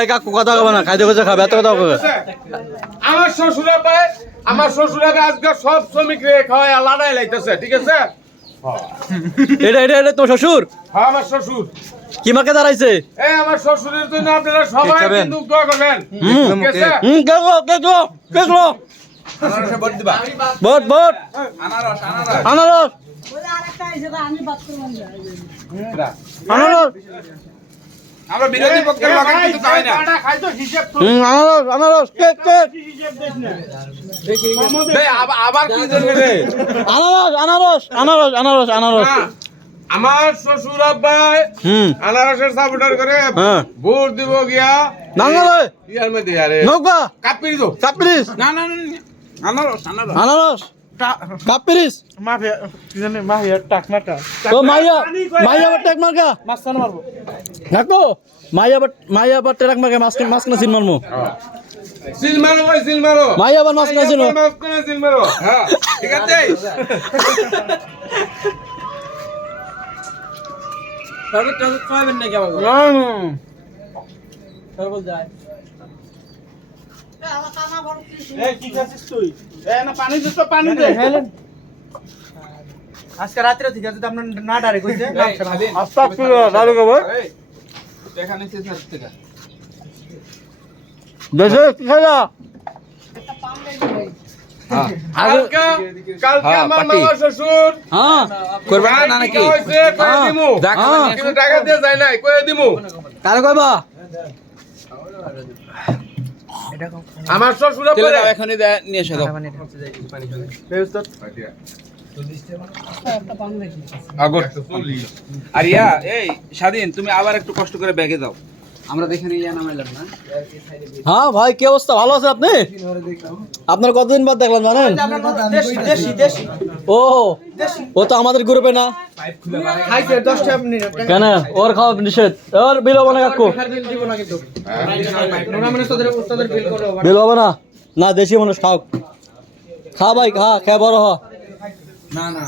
এই কাকু কথা কবে না খাইতে খাইতে খাবে এত কথা কবে? আমার শ্বশুরে পায় আমার শ্বশুরে আজকে সব শ্রমিক রে খাওয়ায় লাড়াই লাইতেছে ঠিক আছে? এটা এটা এটা তোমার শ্বশুর? হ্যাঁ আমার শ্বশুর। কি মাকে দাঁড়াইছে? এই আমার শ্বশুরের জন্য আপনারা সবাই কিন্তু দোয়া করবেন। হুম। ঠিক আছে? হুম কেকলো কেকলো কেকলো বট বট আনারস বলে আরেকটা এসে বা আমি বাথরুম আনারস। আমরা বিরোধী পক্ষের লগে কিন্তু চাই না। কাটা খাইতো হিসেব তো। হুম আনারস আনারস কেক কেক। আবার- আবার কি জন্য রে? আনারস আনারস আনারস আনারস আনারস। আমার শ্বশুর আব্বাই আনারসের সাপোর্টার করে হ্যাঁ। ভোট দিব গিয়া নাঙ্গলে ইয়ার মধ্যে আরে। নৌকা। কাপিরি কাপিরিস না না না না। আনারস আনারস। আনারস। কাপিরিস মাফিয়া কি জানি মাফিয়া টাকনাটা তো মাইয়া টেক মাছ মারবো। মাইয়া মাইয়া টেক মাছ মাছ কিনা সিন মারমু। সিল মারো ভাই সিল মারো। মাইয়া আবার মাছ সিন মারো। হ্যাঁ ঠিক আছে? কি না পানি দে তো পানি দে আজকে রাত্রে ঠিক আছে আপনার না ডারে কইছে আস্তাগফিরুল্লাহ দাদু কবো দেখা নিচ্ছে স্যার থেকে দেশে কি খাইলা কালকে হ্যাঁ, আমার। মামা শ্বশুর। আমার শ্বশুর এখনই দে- নিয়ে এসে দাও। আগর। আর ইয়া এই স্বাধীন তুমি আবার একটু কষ্ট করে ব্যাগে দাও আমরা দেখে নিয়ে না। হ্যাঁ ভাই কি অবস্থা? ভালো আছে আপনি? আপনার কতদিন বাদ দেখলাম জানেন? ও ও তো আমাদের গ্রুপে না? খাইছে 10 টাকা মিনিট কেন? ওর খাওয়া নিষেধ। ওর বিল হবে না কাকু। বিল দিব না কিন্তু নোনা মানে তোদের তোদের বিল করো বিল হবে না? না দেশি মানুষ খাও খা ভাই খা খেয়ে বড় হ। না না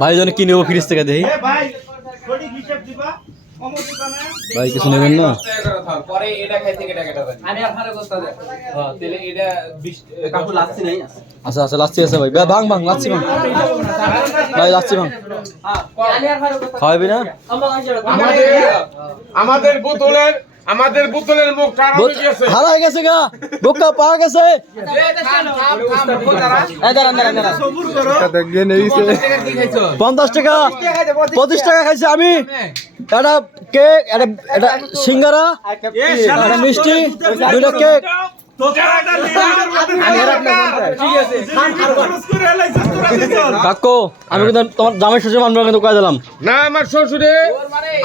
ভাই জন্য কি নেব ফ্রিজ থেকে দেখি? এ ভাই কিছু নেবেন না? পরে এটা কেটে দেন। আমি করতে হ্যাঁ তেলে এটা 20 কাকু লাচ্ছি নাই আচ্ছা আচ্ছা লাচ্ছি আছে ভাই। ভাই, ভাং ভাং লাচ্ছি ভাং ভাই লাচ্ছি ভাং খাওয়াবি না? আমাদের আমাদের বোতলের আমাদের বোতলের মুখ খারাপ হয়ে গেছে হারা হয়ে গেছে গা। বুকা পাওয়া গেছে। এই দাঁড়ান দাঁড়ান দাঁড়ান। সবুর করো পঞ্চাশ টাকা পঁচিশ টাকা খাইছি আমি। একটা কেক একটা একটা সিঙ্গারা একটা মিষ্টি দুইটা কেক কাকু আমি কিন্তু তোমার জামাই শ্বশুর মানবো কিন্তু কয়ে দিলাম না আমার শ্বশুরে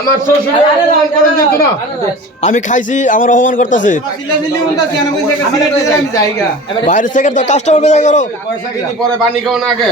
আমার শ্বশুরে আমি খাইছি আমার অপমান করতেছে বাইরে থেকে তো কাস্টমার বেজায় করো পয়সা কিন্তু পরে বানি খাও না আগে